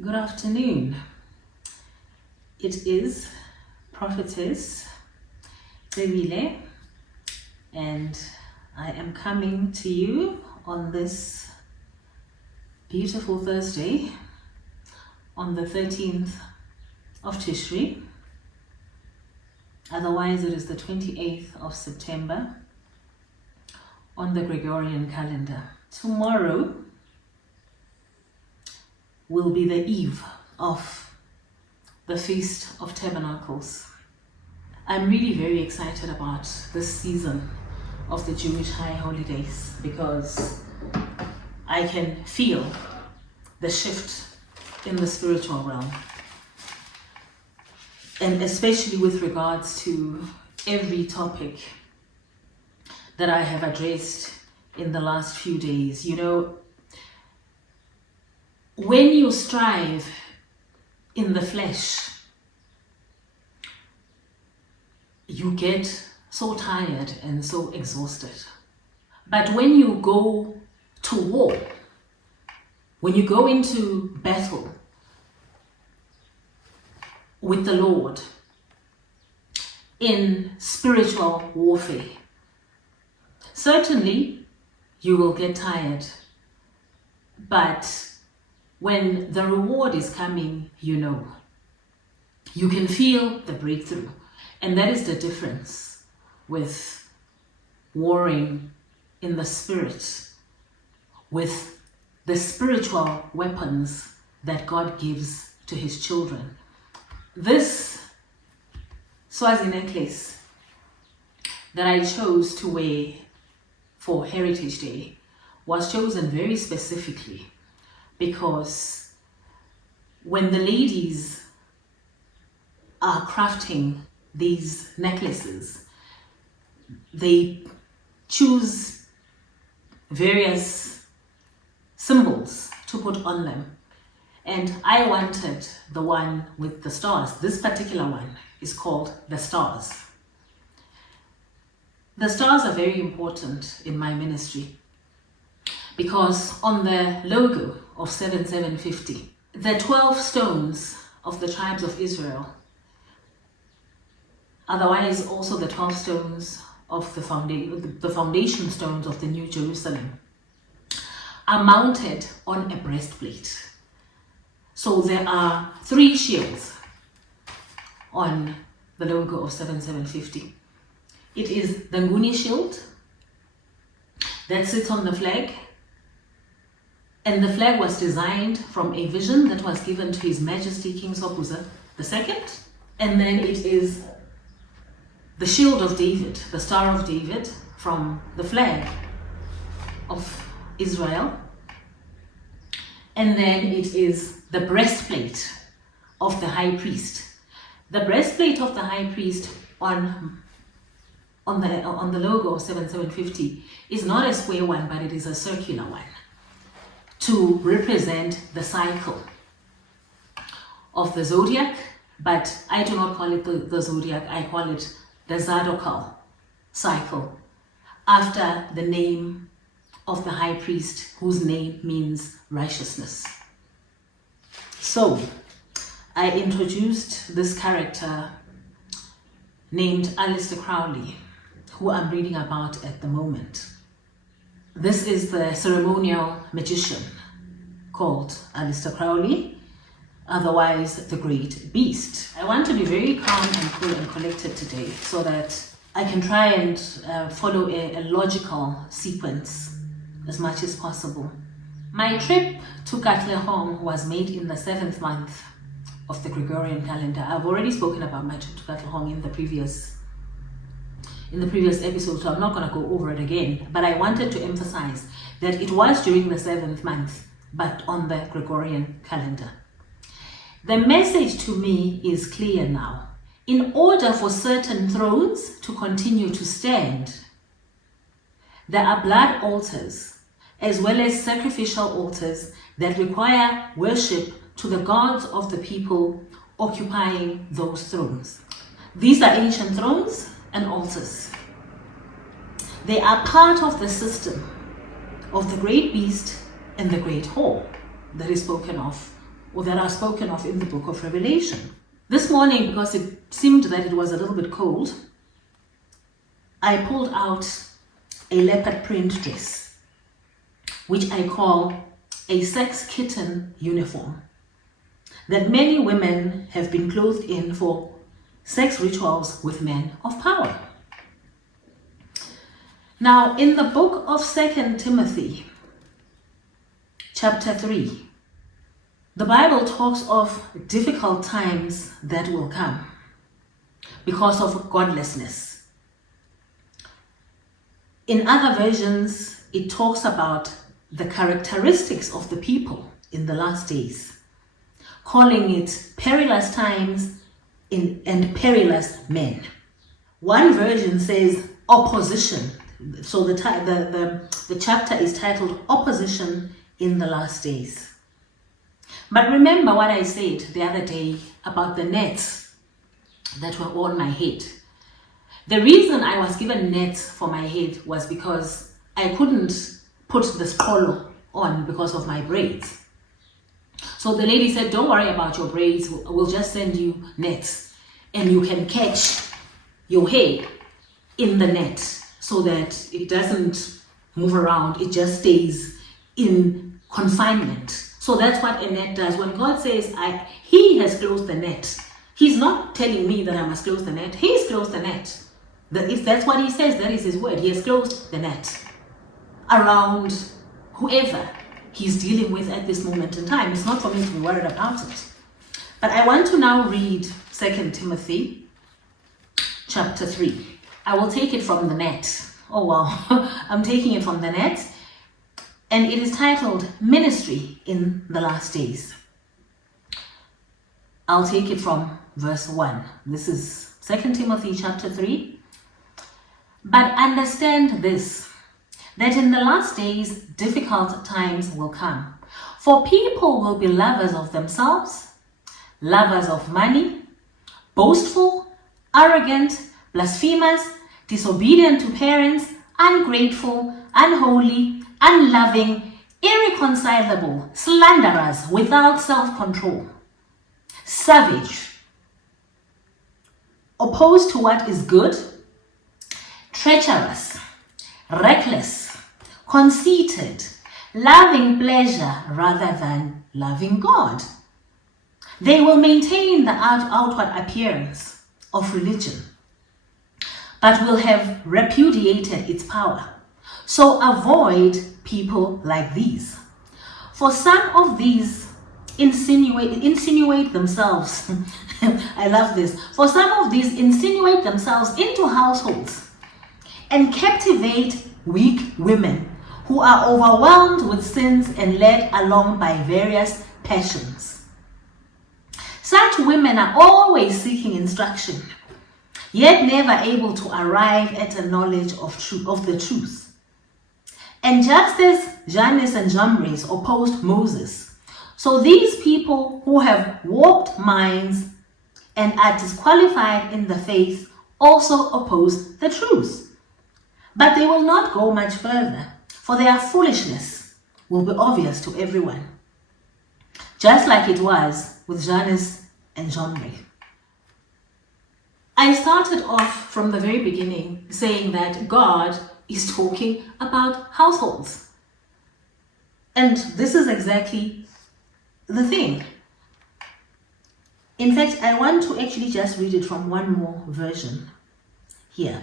Good afternoon. It is Prophetess Tebile, and I am coming to you on this beautiful Thursday on the 13th of Tishri. Otherwise, it is the 28th of September on the Gregorian calendar. Tomorrow will be the eve of the Feast of Tabernacles. I'm really very excited about this season of the Jewish high holidays because I can feel the shift in the spiritual realm, and especially with regards to every topic that I have addressed in the last few days. You know, when you strive in the flesh, you get so tired and so exhausted. But when you go to war, when you go into battle with the Lord in spiritual warfare, certainly you will get tired, but when the reward is coming, you can feel the breakthrough. And that is the difference with warring in the spirit, with the spiritual weapons that God gives to his children. This Swazi necklace that I chose to wear for Heritage Day was chosen very specifically because when the ladies are crafting these necklaces, they choose various symbols to put on them. And I wanted the one with the stars. This particular one is called the stars. The stars are very important in my ministry because on the logo of 7750, the 12 stones of the tribes of Israel, otherwise also the 12 stones of the foundation stones of the New Jerusalem, are mounted on a breastplate. So there are 3 shields on the logo of 7750. It is the Nguni shield that sits on the flag, and the flag was designed from a vision that was given to His Majesty King Sobhuza II. And then it is the shield of David, the Star of David, from the flag of Israel. And then it is the breastplate of the high priest. The breastplate of the high priest on the logo of 7750 is not a square one, but it is a circular one to represent the cycle of the zodiac. But I do not call it the zodiac, I call it the zodiacal cycle, after the name of the high priest, whose name means righteousness. So I introduced this character named Aleister Crowley, who I'm reading about at the moment. This is the ceremonial magician called Aleister Crowley, otherwise the Great Beast. I want to be very calm and cool and collected today so that I can try and follow a logical sequence as much as possible. My trip to Katlehong was made in the 7th month of the Gregorian calendar. I've already spoken about my trip to Katlehong in the previous episode, so I'm not going to go over it again, but I wanted to emphasize that it was during the 7th month, but on the Gregorian calendar. The message to me is clear now. In order for certain thrones to continue to stand, there are blood altars as well as sacrificial altars that require worship to the gods of the people occupying those thrones. These are ancient thrones and altars. They are part of the system of the great beast and the great whore that is spoken of or that are spoken of in the book of Revelation. This morning, because it seemed that it was a little bit cold, I pulled out a leopard print dress, which I call a sex kitten uniform, that many women have been clothed in for sex rituals with men of power. Now, in the book of 2 Timothy, chapter 3, the Bible talks of difficult times that will come because of godlessness. In other versions, it talks about the characteristics of the people in the last days, calling it perilous times and perilous men. One version says opposition. So the chapter is titled Opposition in the Last Days. But remember what I said the other day about the nets that were on my head. The reason I was given nets for my head was because I couldn't put the collar on because of my braids. So the lady said, don't worry about your braids, we'll just send you nets and you can catch your hair in the net so that it doesn't move around, it just stays in confinement. So that's what a net does. When God says, He has closed the net, He's not telling me that I must close the net. He's closed the net. If that's what He says, that is His word. He has closed the net around whoever He's dealing with at this moment in time. It's not for me to be worried about it. But I want to now read 2 Timothy chapter 3. I will take it from the net. Oh wow, I'm taking it from the net. And it is titled Ministry in the Last Days. I'll take it from verse 1. This is 2 Timothy chapter 3. But understand this, that in the last days difficult times will come. For people will be lovers of themselves, lovers of money, boastful, arrogant, blasphemers, disobedient to parents, ungrateful, unholy, unloving, irreconcilable, slanderers, without self-control, savage, opposed to what is good, treacherous, reckless, conceited, loving pleasure rather than loving God. They will maintain the outward appearance of religion, but will have repudiated its power. So avoid people like these. For some of these insinuate themselves. I love this. For some of these insinuate themselves into households and captivate weak women who are overwhelmed with sins and led along by various passions. Such women are always seeking instruction, yet never able to arrive at a knowledge of the truth. And just as Jannes and Jambres opposed Moses, so these people who have warped minds and are disqualified in the faith also oppose the truth. But they will not go much further, for their foolishness will be obvious to everyone, just like it was with Jannes and Jambres. I started off from the very beginning saying that God is talking about households. And this is exactly the thing. In fact, I want to actually just read it from one more version here.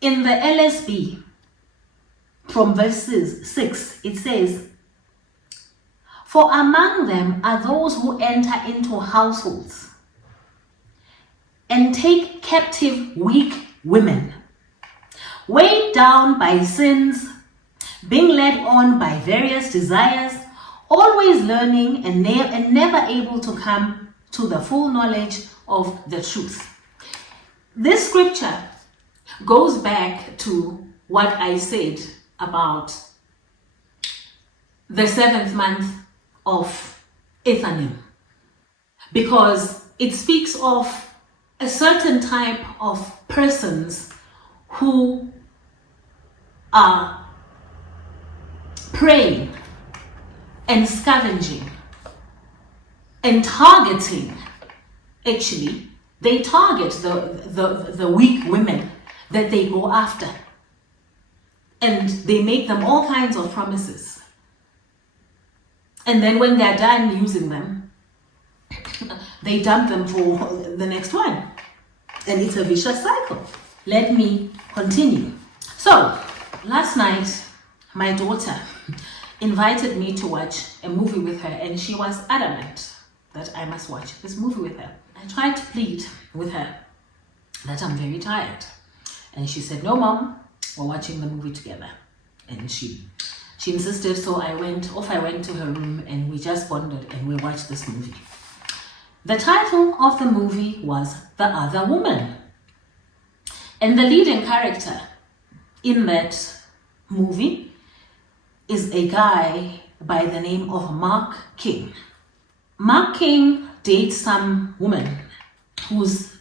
In the LSB, from verses 6, it says, "For among them are those who enter into households and take captive weak women, weighed down by sins, being led on by various desires, always learning and never able to come to the full knowledge of the truth." This scripture goes back to what I said about the 7th month of Ethanim, because it speaks of a certain type of persons who are praying and scavenging and targeting. Actually, they target the weak women that they go after, and they make them all kinds of promises. And then when they're done using them, they dump them for the next one. And it's a vicious cycle. Let me continue. So, last night, my daughter invited me to watch a movie with her, and she was adamant that I must watch this movie with her. I tried to plead with her that I'm very tired. And she said, no, Mom, we're watching the movie together. And she insisted, so I went to her room, and we just bonded and we watched this movie. The title of the movie was The Other Woman. And the leading character in that movie is a guy by the name of Mark King. Mark King dates some woman who's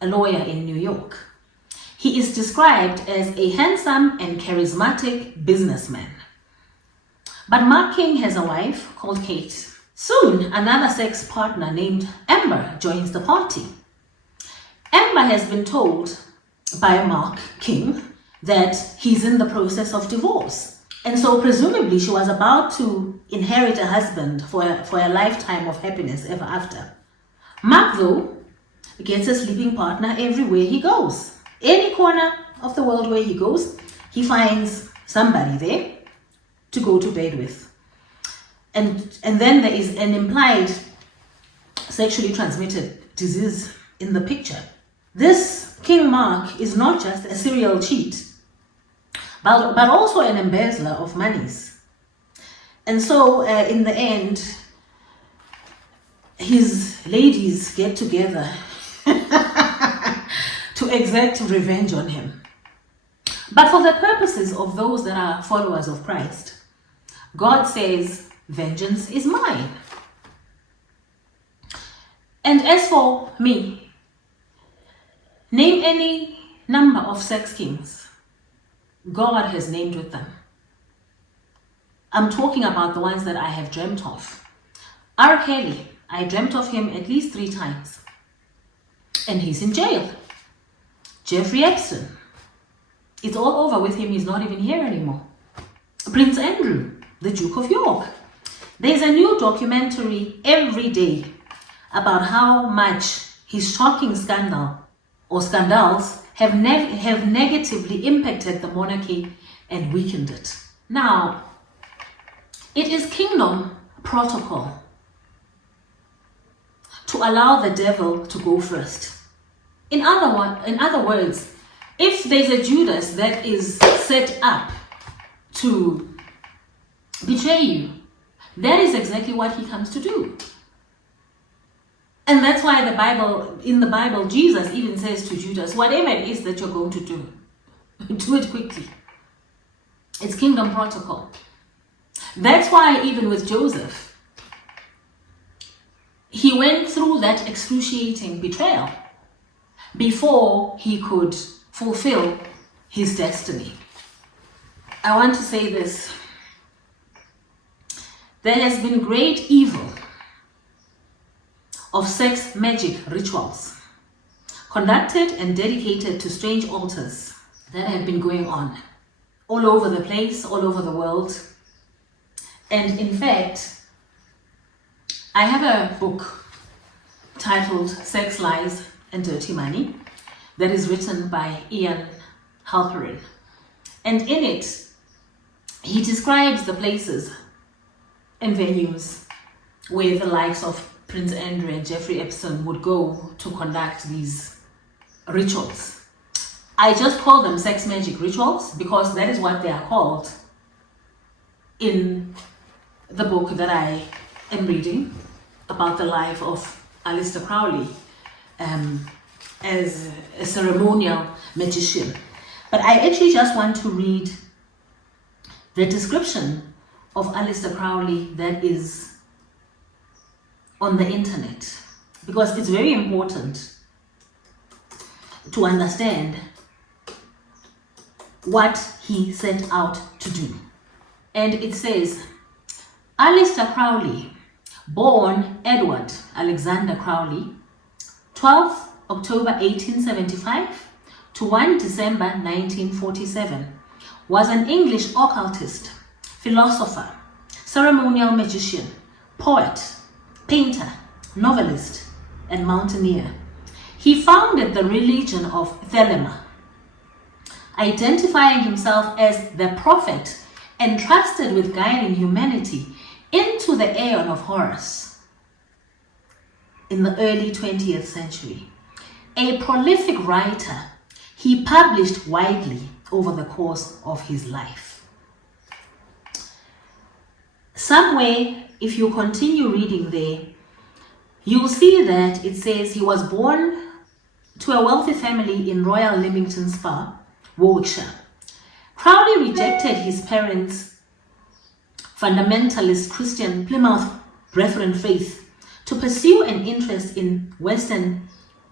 a lawyer in New York. He is described as a handsome and charismatic businessman. But Mark King has a wife called Kate. Soon, another sex partner named Amber joins the party. Amber has been told by Mark King that he's in the process of divorce. And so presumably she was about to inherit a husband for a lifetime of happiness ever after. Mark, though, gets a sleeping partner everywhere he goes. Any corner of the world where he goes, he finds somebody there to go to bed with. And then there is an implied sexually transmitted disease in the picture. This King Mark is not just a serial cheat, but also an embezzler of monies. And so in the end, his ladies get together to exact revenge on him. But for the purposes of those that are followers of Christ, God says, vengeance is mine. And as for me, name any number of sex kings God has named with them. I'm talking about the ones that I have dreamt of. R. Kelly, I dreamt of him at least 3 times. And he's in jail. Jeffrey Epstein, it's all over with him, he's not even here anymore. Prince Andrew, the Duke of York. There's a new documentary every day about how much his shocking scandal or scandals have negatively impacted the monarchy and weakened it. Now, it is kingdom protocol to allow the devil to go first. In other words, if there's a Judas that is set up to betray you, that is exactly what he comes to do. And that's why in the Bible, Jesus even says to Judas, whatever it is that you're going to do, do it quickly. It's kingdom protocol. That's why even with Joseph, he went through that excruciating betrayal before he could fulfill his destiny. I want to say this. There has been great evil of sex magic rituals conducted and dedicated to strange altars that have been going on all over the place, all over the world. And in fact, I have a book titled Sex, Lies and Dirty Money that is written by Ian Halperin. And in it, he describes the places and venues where the likes of Prince Andrew and Jeffrey Epstein would go to conduct these rituals. I just call them sex magic rituals because that is what they are called in the book that I am reading about the life of Aleister Crowley as a ceremonial magician. But I actually just want to read the description of Aleister Crowley that is on the internet, because it's very important to understand what he set out to do. And it says, Aleister Crowley, born Edward Alexander Crowley, 12th October 1875 to 1 December 1947, was an English occultist, philosopher, ceremonial magician, poet, painter, novelist, and mountaineer. He founded the religion of Thelema, identifying himself as the prophet entrusted with guiding humanity into the Aeon of Horus in the early 20th century. A prolific writer, he published widely over the course of his life. Somewhere, if you continue reading there, you'll see that it says he was born to a wealthy family in Royal Leamington Spa, Warwickshire. Crowley rejected his parents' fundamentalist Christian Plymouth Brethren faith to pursue an interest in Western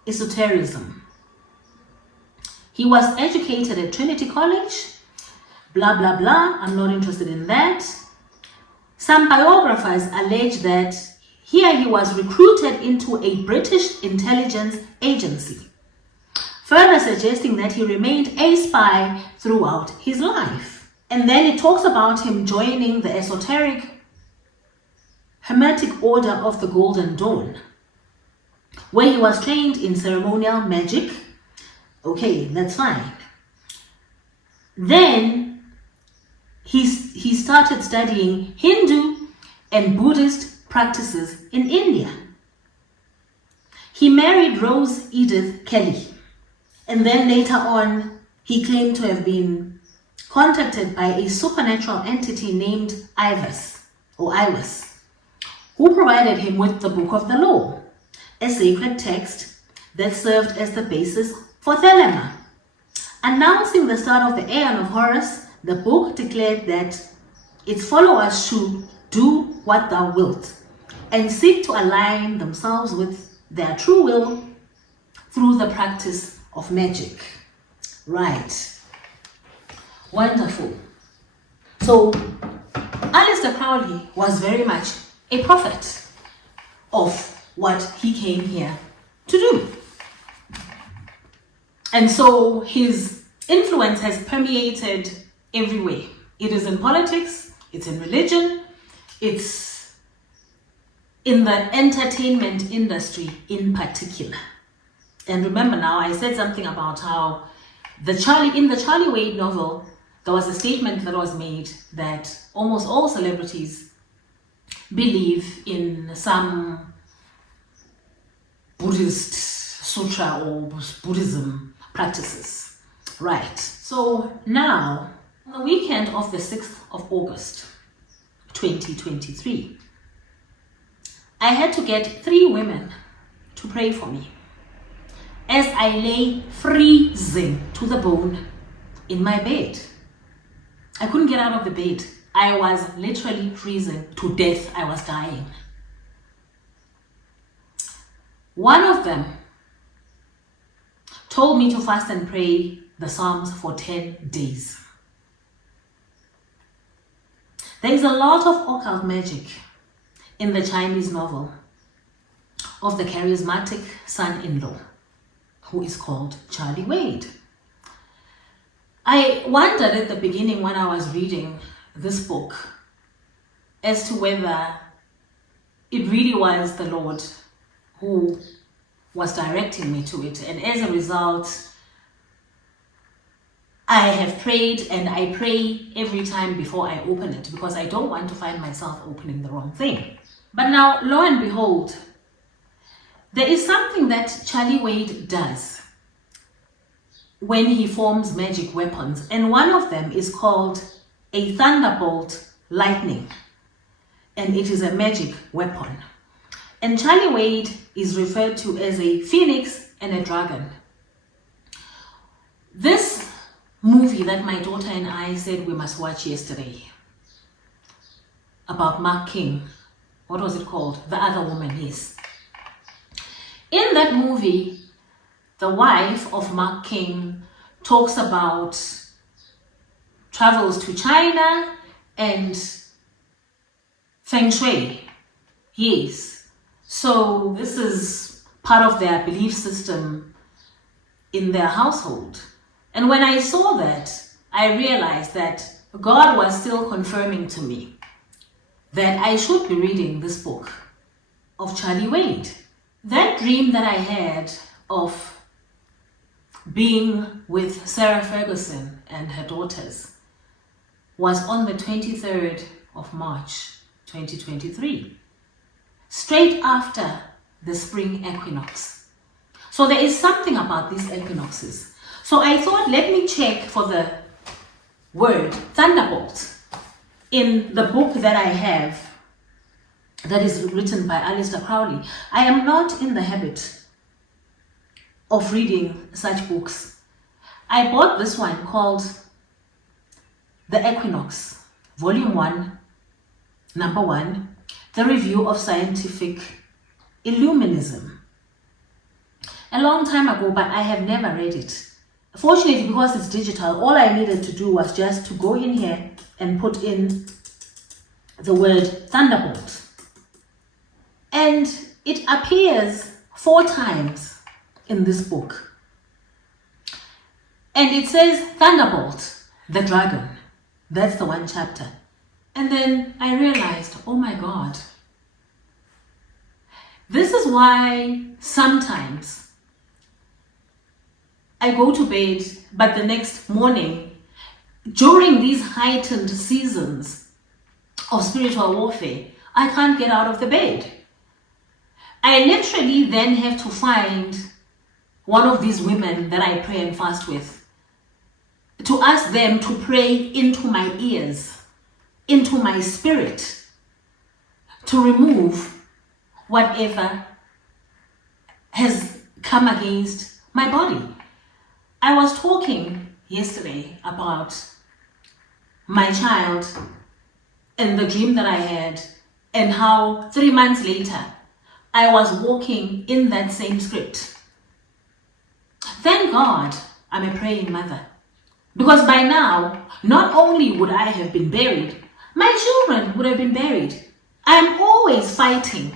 esotericism. He was educated at Trinity College, blah, blah, blah. I'm not interested in that. Some biographers allege that here he was recruited into a British intelligence agency, further suggesting that he remained a spy throughout his life. And then it talks about him joining the esoteric Hermetic Order of the Golden Dawn, where he was trained in ceremonial magic. Okay, that's fine. Then he started studying Hindu and Buddhist practices in India. He married Rose Edith Kelly, and then later on he claimed to have been contacted by a supernatural entity named Iwas, who provided him with the Book of the Law, a sacred text that served as the basis for Thelema. Announcing the start of the Aeon of Horus, the book declared that its followers should do what thou wilt and seek to align themselves with their true will through the practice of magic. Right. Wonderful. So, Aleister Crowley was very much a prophet of what he came here to do. And so his influence has permeated everywhere. It is in politics, it's in religion, it's in the entertainment industry in particular. And remember now, I said something about how in the Charlie Wade novel, there was a statement that was made that almost all celebrities believe in some Buddhist sutra or Buddhism practices. Right. So now, on the weekend of the 6th of August, 2023, I had to get 3 women to pray for me as I lay freezing to the bone in my bed. I couldn't get out of the bed. I was literally freezing to death. I was dying. One of them told me to fast and pray the Psalms for 10 days. There is a lot of occult magic in the Chinese novel of the charismatic son-in-law, who is called Charlie Wade. I wondered at the beginning when I was reading this book as to whether it really was the Lord who was directing me to it. And as a result, I have prayed, and I pray every time before I open it because I don't want to find myself opening the wrong thing. But now, lo and behold, there is something that Charlie Wade does when he forms magic weapons, and one of them is called a thunderbolt lightning, and it is a magic weapon. And Charlie Wade is referred to as a phoenix and a dragon. This movie that my daughter and I said we must watch yesterday, about Mark King, what was it called? The Other Woman, yes. In that movie, the wife of Mark King talks about travels to China and Feng Shui. Yes. So this is part of their belief system in their household. And when I saw that, I realized that God was still confirming to me that I should be reading this book of Charlie Wade. That dream that I had of being with Sarah Ferguson and her daughters was on the 23rd of March 2023, straight after the spring equinox. So there is something about these equinoxes. So I thought, let me check for the word thunderbolt in the book that I have that is written by Aleister Crowley. I am not in the habit of reading such books. I bought this one called The Equinox, Volume 1, Number 1, The Review of Scientific Illuminism. A long time ago, but I have never read it. Fortunately, because it's digital, all I needed to do was just to go in here and put in the word thunderbolt. And it appears 4 times in this book. And it says thunderbolt, the dragon. That's the one chapter. And then I realized, oh my God. This is why sometimes I go to bed, but the next morning, during these heightened seasons of spiritual warfare, I can't get out of the bed. I literally then have to find one of these women that I pray and fast with to ask them to pray into my ears, into my spirit, to remove whatever has come against my body. I was talking yesterday about my child and the dream that I had, and how 3 months later I was walking in that same script. Thank God I'm a praying mother, because by now not only would I have been buried, my children would have been buried. I'm always fighting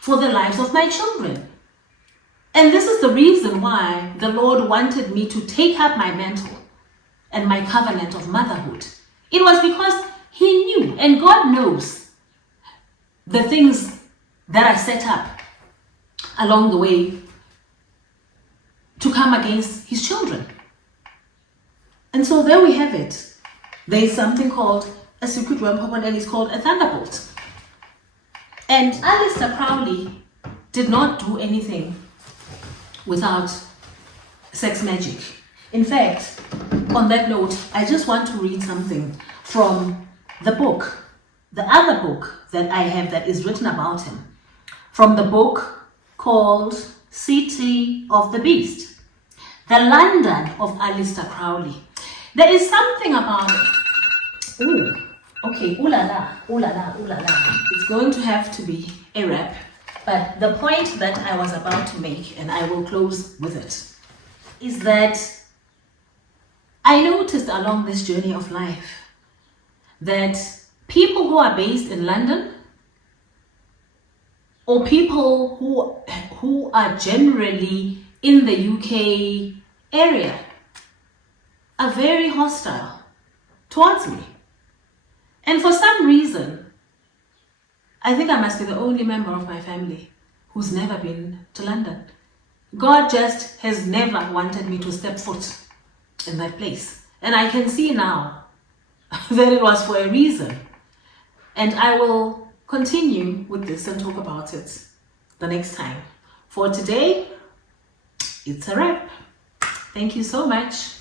for the lives of my children. And this is the reason why the Lord wanted me to take up my mantle and my covenant of motherhood. It was because He knew, and God knows, the things that are set up along the way to come against His children. And so there we have it. There is something called a secret weapon, and it's called a thunderbolt. And Aleister Crowley did not do anything without sex magic. In fact, on that note, I just want to read something from the book, the other book that I have that is written about him, from the book called City of the Beast, the London of Aleister Crowley. There is something about it. Ooh, okay, ooh la la, ooh la la, ooh la la. It's going to have to be a wrap. But the point that I was about to make, and I will close with it, is that I noticed along this journey of life that people who are based in London, or people who are generally in the UK area, are very hostile towards me. And for some reason, I think I must be the only member of my family who's never been to London. God just has never wanted me to step foot in that place. And I can see now that it was for a reason. And I will continue with this and talk about it the next time. For today, it's a wrap. Thank you so much.